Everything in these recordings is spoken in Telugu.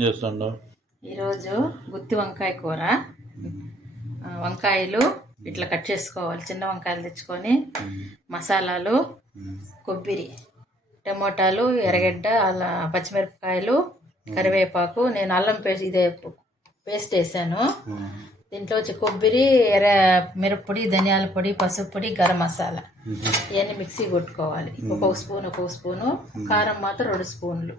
చేస్తాను. ఈరోజు గుత్తి వంకాయ కూర. వంకాయలు ఇట్లా కట్ చేసుకోవాలి. చిన్న వంకాయలు తెచ్చుకొని మసాలాలు, కొబ్బరి, టమోటాలు, ఎర్రగడ్డ, అలా పచ్చిమిరపకాయలు, కరివేపాకు. నేను అల్లం పేస్ట్ పేస్ట్ వేసాను. దీంట్లో వచ్చి కొబ్బరి, మిరప్పొడి, ధనియాల పొడి, పసుపు పొడి, గరం మసాలా ఇవన్నీ మిక్సీ కొట్టుకోవాలి. ఒక్కొక్క స్పూను. కారం మాత్రం 2 స్పూన్లు.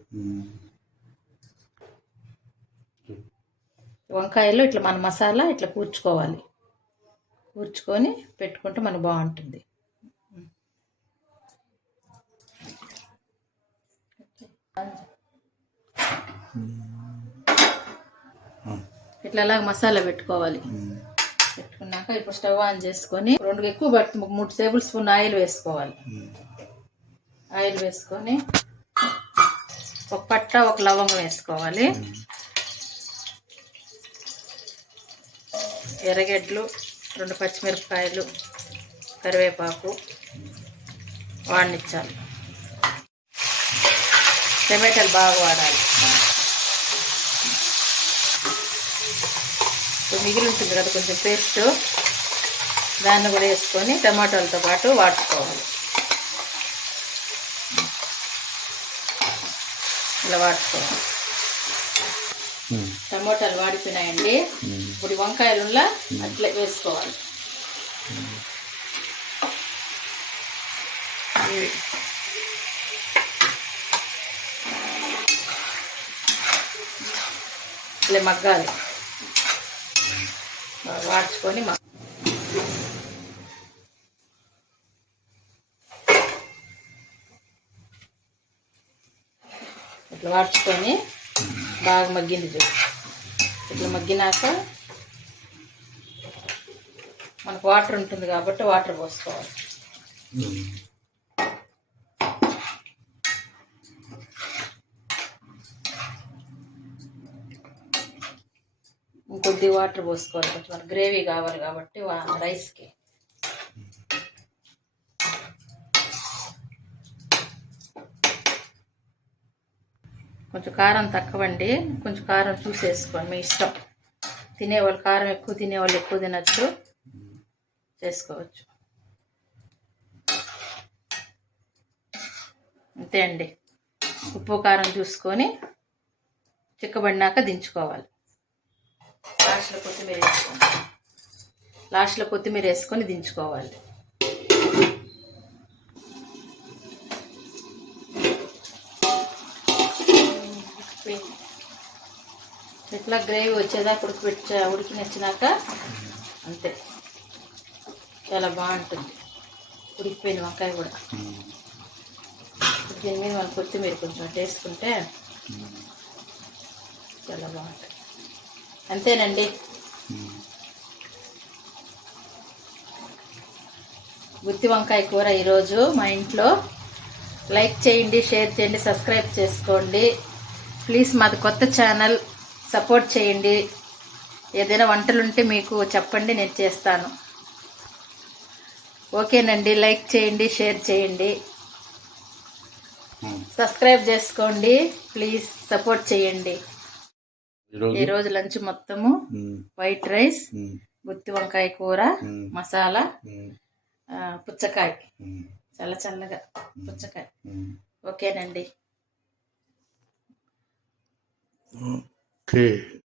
వంకాయలు ఇట్లా మన మసాలా ఇట్లా కూర్చుకొని పెట్టుకుంటే మనకు బాగుంటుంది. ఇట్లా మసాలా పెట్టుకోవాలి. పెట్టుకున్నాక ఇప్పుడు స్టవ్ ఆన్ చేసుకొని 2 ఎక్కువ పడుతుంది, 3 టేబుల్ స్పూన్ ఆయిల్ వేసుకోవాలి. ఆయిల్ వేసుకొని ఒక పట్ట, ఒక లవంగం వేసుకోవాలి. ఎర్రగడ్డలు, 2 పచ్చిమిరపకాయలు, కరివేపాకు వాడనిచ్చాలి. టమాటాలు బాగా వాడాలి. మిగిలి ఉంటుంది కదా కొంచెం పేస్ట్, దాన్ని కూడా వేసుకొని టమాటాలతో పాటు వాడుకోవాలి. ఇలా వాడుకోవాలి. టమోటాలు వాడిపోయినాయండి. ఇప్పుడు వంకాయలులా అట్లా వేసుకోవాలి. ఇట్లా మగ్గాలి. వాడ్చుకొని ఇట్లా వాడ్చుకొని బాగా మగ్గింది చూడు. ఇట్లా మగ్గినాక మనకు వాటర్ ఉంటుంది కాబట్టి వాటర్ పోసుకోవాలి. ఇంకొద్ది వాటర్ పోసుకోవాలి. కొంచెం మనకు గ్రేవీ కావాలి కాబట్టి రైస్కి. కొంచెం కారం తక్కువండి, కొంచెం కారం చూసేసుకోండి, మీ ఇష్టం. తినేవాళ్ళు కారం ఎక్కువ తినేవాళ్ళు ఎక్కువ తినచ్చు, చేసుకోవచ్చు. అంతే అండి. ఉప్పు కారం చూసుకొని చిక్కబడినాక దించుకోవాలి. లాస్ట్లో కొత్తిమీర వేసుకొని దించుకోవాలి. ఇట్లా గ్రేవీ వచ్చేదాకా ఉడికినచ్చినాక అంతే, చాలా బాగుంటుంది. ఉడికిపోయిన వంకాయ కూడా. దీని మీద మనం కొత్తిమీర కొంచెం వేసుకుంటే చాలా బాగుంటుంది. అంతేనండి. గుత్తి వంకాయ కూర ఈరోజు మా ఇంట్లో. లైక్ చేయండి, షేర్ చేయండి, సబ్స్క్రైబ్ చేసుకోండి ప్లీజ్. మాది కొత్త ఛానల్, సపోర్ట్ చేయండి. ఏదైనా వంటలుంటే మీకు చెప్పండి, నేను చేస్తాను. ఓకేనండి. లైక్ చేయండి, షేర్ చేయండి, సబ్స్క్రైబ్ చేసుకోండి ప్లీజ్, సపోర్ట్ చేయండి. ఈరోజు లంచ్ మొత్తము వైట్ రైస్, గుత్తి వంకాయ కూర, మసాలా, పుచ్చకాయ, చల్లగా పుచ్చకాయ. ఓకేనండి. ఓకే.